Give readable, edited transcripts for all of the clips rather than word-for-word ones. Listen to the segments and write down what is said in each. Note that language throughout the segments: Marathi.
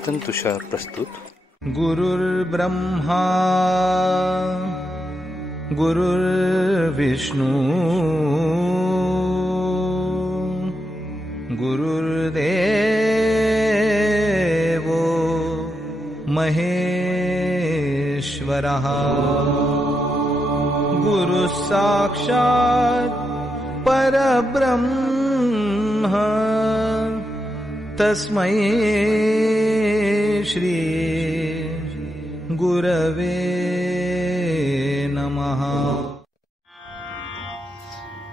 चिंतन तुषार प्रस्तुत. गुरुर्ब्रह्मा गुरुर्विष्णू गुरुर्देवो महेश्वरः गुरुः साक्षात् परब्रह्म तस्मै श्री गुरवे नमः.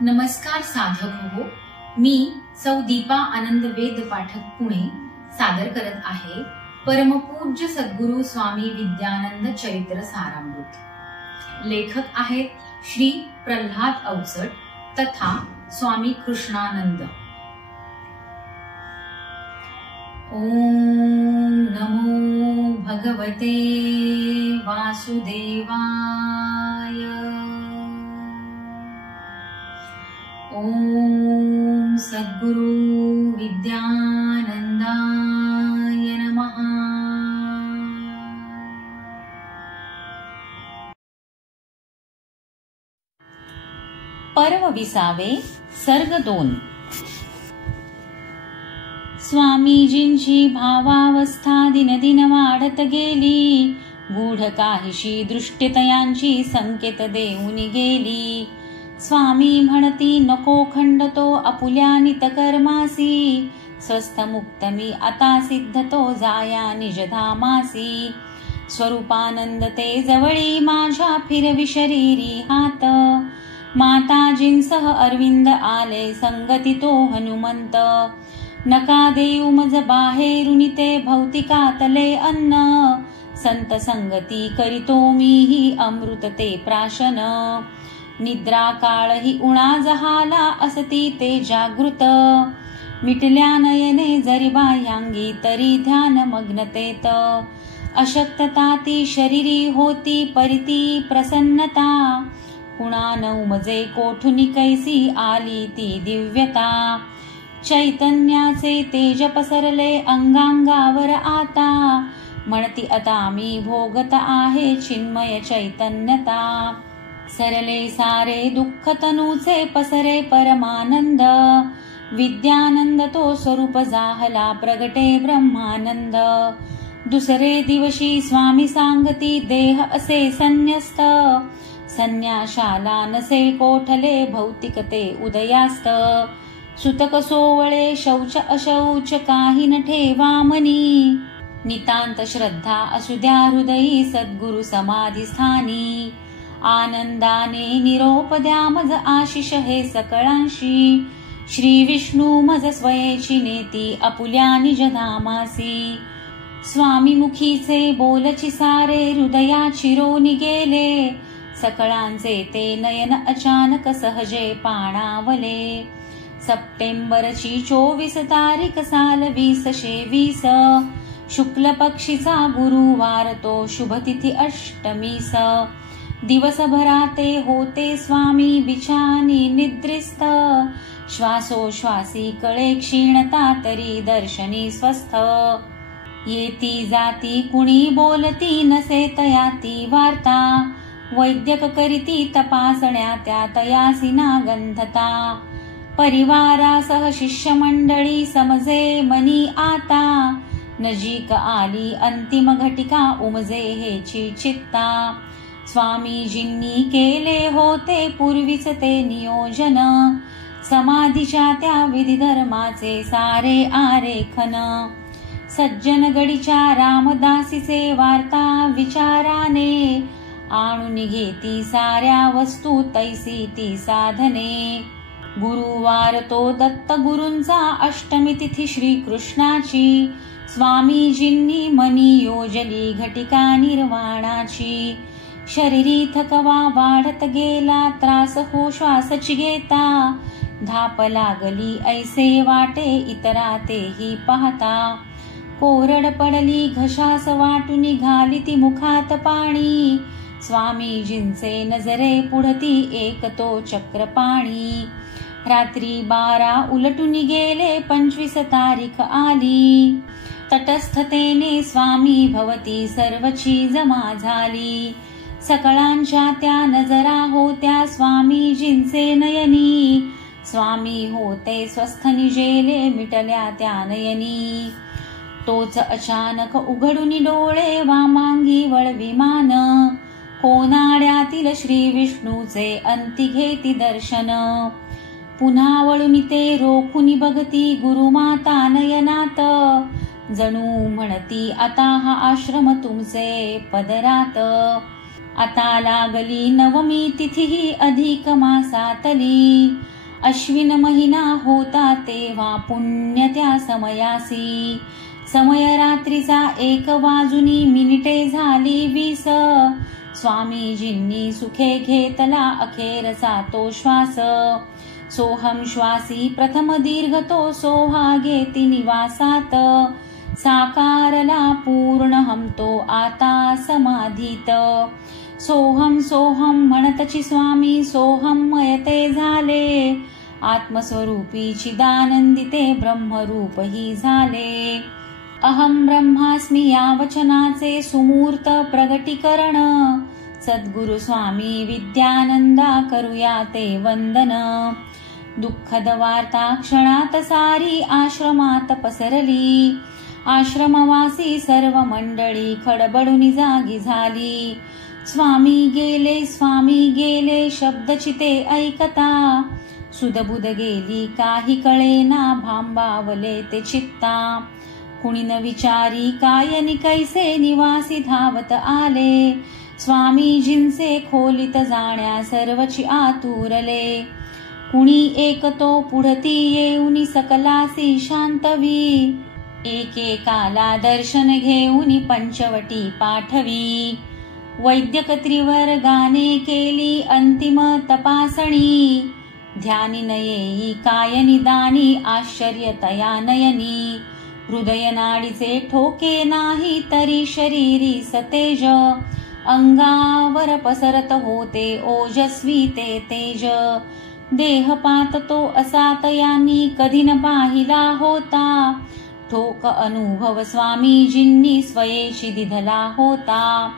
नमस्कार साधक हो, मी सौ दीपा आनंद वेद पाठक पुणे सादर करत आहे परमपूज्य सद्गुरु स्वामी विद्यानंद चरित्र सारामृत. लेखक आहेत श्री प्रल्हाद अवचट तथा स्वामी कृष्णानंद. ओम नमो भगवते वासुदेवाय. ओम सद्गुरु विद्यानंदाय नमः. पर्व 20 सर्ग 2. स्वामीजींची भावावस्था दिनदिन वाढत गेली. गूढ काहीशी दृष्टितयांची संकेत देऊन गेली. स्वामी म्हणती नको खंडतो आपुल्या नितकर्मासी. स्वस्थ मुक्त मी आता सिद्ध तो जाया निजधामासी. स्वरूपानंद ते जवळी माझ्या फिरवी शरीरी हात. माताजींसह अरविंद आले संगती तो हनुमंत. नका देऊ मज बाहेरुनी ते भौतिकातले अन्न. संत संगती करीतो मीही अमृत ते प्राशन. निद्रा काळ ही उणा जहाला असती ते जागृत. मिटल्या नयने जरी बाह्यांगी तरी ध्यान मग्नतेत. अशक्तता ती शरीरी होती परिती प्रसन्नता. कुणा नऊ मजे कोठुनी कैसी आली ती दिव्यता. चैतन्याचे तेज पसरले अंगांगावर आता. म्हणती आता मी भोगत आहे चिन्मय चैतन्यता. सरले सारे दुःख तनूचे पसरे परमानंद. विद्यानंद तो स्वरूप जाहला प्रगटे ब्रह्मानंद. दुसरे दिवशी स्वामी सांगती देह असे संन्यस्त. संन्याशाला नसे कोठले भौतिकते उदयास्त. सुतक सोवळे शौच अशौच काही न ठेवा मनी. नितांत श्रद्धा असू द्या हृदयी सद्गुरु समाधी स्थानी. आनंदाने निरोप द्या मज आशिष हे सकळांशी. श्री विष्णू मज स्वयेची नेती आपुल्या निजधामासी. स्वामी मुखीचे बोलची सारे हृदयाची रोनी गेले. सकळांचे ते नयन अचानक सहजे पाणावले. सप्टेंबरची 24 तारीख साल 2020. शुक्ल पक्षीचा गुरुवार तो शुभतिथी अष्टमीस. दिवसभराते होते स्वामी बिछानी निद्रिस्त. श्वासोश्वासी कळे क्षीणता तरी दर्शनी स्वस्थ. येती जाती कुणी बोलती नसे तयाती वार्ता. वैद्यक करीती तपासण्या त्या तयासिना गंधता. परिवारासह शिष्यमंडळी समजे मनी आता. नजीक आली अंतिम घटिका उमजे हेची चित्ता. स्वामीजींनी केले होते पूर्वीच ते नियोजन. समाधीच्या त्या विधिधर्माचे सारे आरेखन. सज्जन गडीच्या रामदासीचे वार्ता विचाराने. आणून घेती साऱ्या वस्तू तैसी ती साधने. गुरुवार तो दत्त गुरूंचा अष्टमी तिथी श्रीकृष्णाची. स्वामीजींनी मनी योजली घटिका निर्वाणाची. शरीरी थकवा वाढत गेला त्रास हो श्वासची घेता. धाप लागली ऐसे वाटे इतरा तेही पाहता. कोरड पडली घशास वाटून निघाली ती मुखात पाणी. स्वामीजींचे नजरे पुढती एक तो चक्रपाणी. रात्री 12 उलटून गेले 25 तारीख आली. तटस्थतेने स्वामी भवती सर्वची जमा झाली. सकळांच्या त्या नजरा होत्या स्वामीजींचे नयनी. स्वामी होते स्वस्थ निजेले मिटल्या त्या नयनी. तोच अचानक उघडून डोळे वामांगी वळविमान. कोनाड्यातील श्री विष्णूचे अंती घेती दर्शन. पुन्हा वळून ते रोखुनी बघती गुरुमाता नयनात. जणू म्हणती आता हा आश्रम तुमचे पदरात. आता लागली नवमी तिथी अधिक मासातली. अश्विन महिना होता तेव्हा पुण्य त्या समयासी. समय रात्रीचा 1 वाजुनी मिनिटे झाली 20. स्वामीजींनी सुखे घेतला अखेरचा तो श्वास. सोहम श्वासी प्रथम दीर्घ तो सोहा घेती निवासात. साकारला पूर्ण हमतो आता समाधीत. सोहम सोहम म्हणतची स्वामी सोहममय ते झाले. आत्मस्वरूपी चिदानंदी ते ब्रह्मरूपही झाले. अहम ब्रह्मास्मी या वचनाचे सुमूर्त प्रगटीकरण. सद्गुरु स्वामी विद्यानंदा करूया ते वंदन. दुःखद वार्ता क्षणात सारी आश्रमात पसरली. आश्रमवासी सर्व मंडळी खडबडून जागी झाली. स्वामी गेले शब्दचिते ऐकता. सुदबुद गेली काही कळेना भांबावले ते चित्ता. कुणी न विचारी कायनी कैसे निवासी धावत आले. स्वामीजींचे खोलीत जाण्या सर्वची आतुरले. कुणी एक तो पुढती येऊनी सकलासी शांतवी. एकेकाला दर्शन घेऊनी पंचवटी पाठवी. वैद्यक त्रिवर्गाने केली अंतिम तपासणी. ध्यानी न येई काय निदानी आश्चर्य तया नयनी. हृदय नाडीचे ठोके नाही तरी शरीरी सतेज. अंगावर पसरत होते ओजस्वी ते तेज. देहपात तो असा तयांनी कधी न पाहिला होता. ठोक अनुभव स्वामीजींनी स्वयेशी दिधला होता.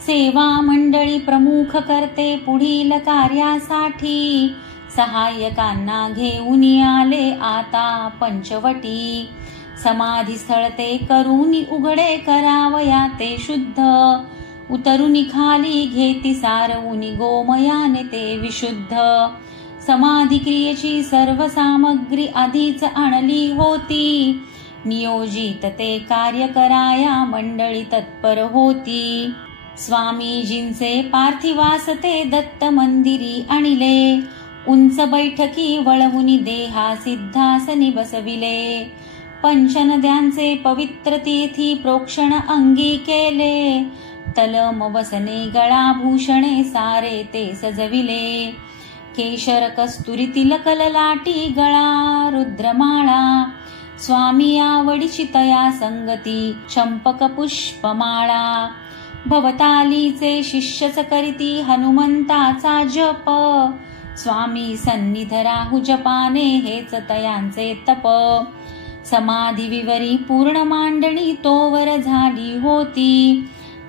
सेवा मंडळी प्रमुख करते पुढील कार्यासाठी. सहाय्यकांना घेऊन आले आता पंचवटी. समाधी स्थळ ते करूनी उघडे करावया ते शुद्ध. उतरुनी खाली घेती सारवुनी गोमयाने ते विशुद्ध. समाधी क्रियेची सर्व सामग्री आधीच आणली होती. नियोजित ते कार्य कराया मंडळी तत्पर होती. स्वामीजींचे पार्थिवास ते दत्त मंदिरी आणिले. उंच बैठकी वळवुनी देहा सिद्धासनी बसविले. पंचनद्यांचे पवित्र तीर्थी प्रोक्षण अंगी केले. तलम वसने गळाभूषणे सारे ते सजविले. केशर कस्तुरी तिलक ललाटी गळा रुद्रमाळा. स्वामी आवडीची तया संगती चंपक पुष्पमाळा. भवतालीचे शिष्यच करीती हनुमंताचा जप. स्वामी सन्निध राहू जपाने हेच तयांचे तप. समाधी विवरी पूर्ण मांडणी तोवर झाली होती.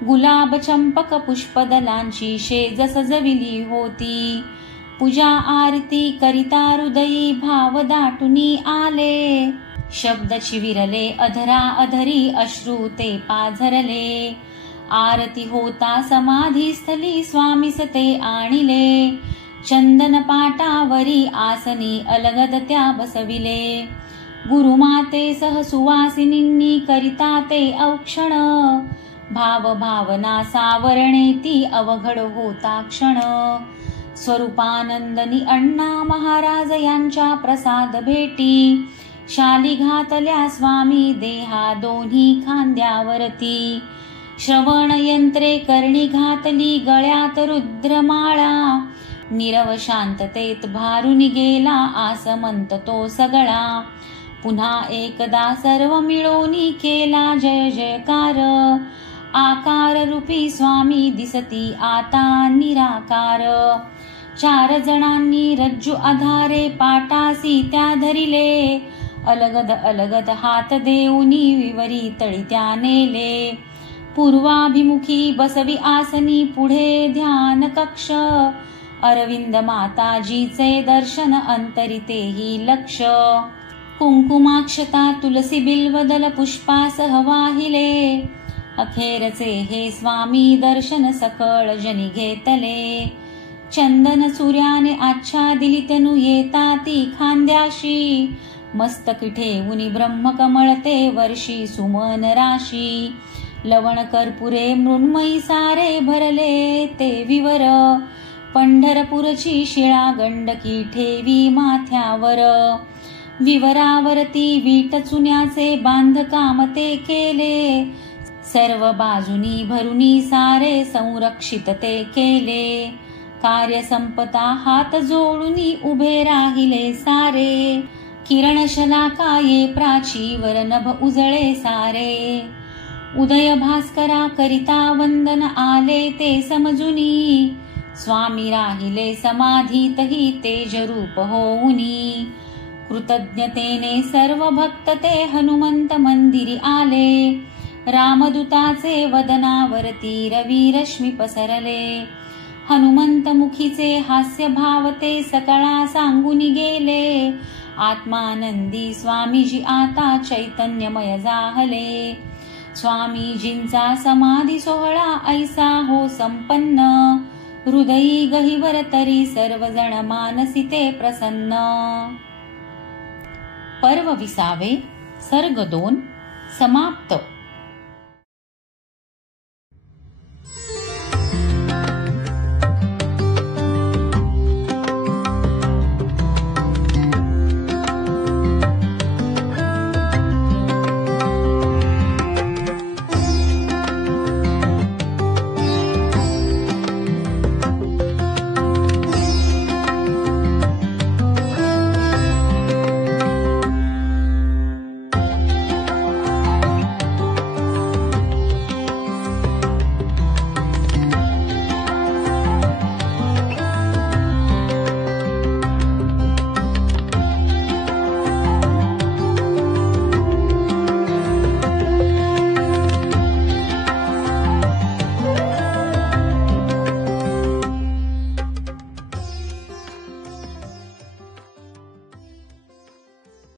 गुलाब चंपक पुष्पदलांची शेज सजविली होती. पूजा आरती करिता हृदयी भाव दाटुनी आले. शब्द चिविरले अधरा अधरी अश्रू ते पाझरले. आरती होता समाधी स्थली स्वामीस ते आणिले. चंदन पाटावरी आसनी अलगद त्या बसविले. गुरुमाते सह सुवासिनींनी करिता ते औक्षण. भाव भावना सावरणे ती अवघड होता क्षण. स्वरूपानंदनी अण्णा महाराज यांच्या प्रसाद भेटी. शाली घातल्या स्वामी देहा दोन्ही खांद्यावरती. श्रवण यंत्रे कर्णी घातली गळ्यात रुद्रमाळा. नीरव शांततेत भारून गेला आसमंत तो सगळा. पुन्हा एकदा सर्व मिळवणी केला जय जयकार. आकार रूपी स्वामी दिसती आता निराकार. 4 जणांनी रज्जू आधारे पाटासी त्या धरिले. अलगद अलगद हात देऊनी विवरी तळी त्या नेले. पूर्वाभिमुखी बसवी आसनी पुढे ध्यान कक्ष. अरविंद माताजीचे दर्शन अंतरितेही लक्ष. कुंकुमाक्षता तुलसी बिल्वदल पुष्पासह वाहिले. अखेरचे हे स्वामी दर्शन सकळ जनी घेतले. चंदन सूर्याने आच्छादिली तनु येता ती खांद्याशी. मस्तकी ठेवुनी ब्रह्मकमळ ते वर्षी सुमन राशी. लवण कर्पुरे मृण्मयी सारे भरले ते विवर. पंढरपूरची शिळा गंडकी ठेवी माथ्यावर. विवरावरती वीट चुन्याचे बांधकाम ते केले. सर्व बाजूनी भरुनी सारे संरक्षित ते केले. कार्य संपता हात जोडूनी उभे राहिले सारे. किरण शलाकाये प्राचीवर नभ उजळे सारे. उदय भास्करा करिता वंदन आले ते समजुनी. स्वामी राहिले समाधीतही तेज रूप होऊनी. कृतज्ञतेने सर्व भक्त ते हनुमंत मंदिरी आले. रामदूताचे वदनावरती रवी रश्मी पसरले. हनुमंत मुखीचे हास्य भाव ते सकळा सांगूनी गेले. आत्मानंदी स्वामीजी आता चैतन्यमय जाहले. स्वामीजींचा समाधी सोहळा ऐसा हो संपन्न. हृदयी गहिवर तरी सर्वजण मानसी ते प्रसन्न. पर्व 20 सर्ग 2 समाप्त.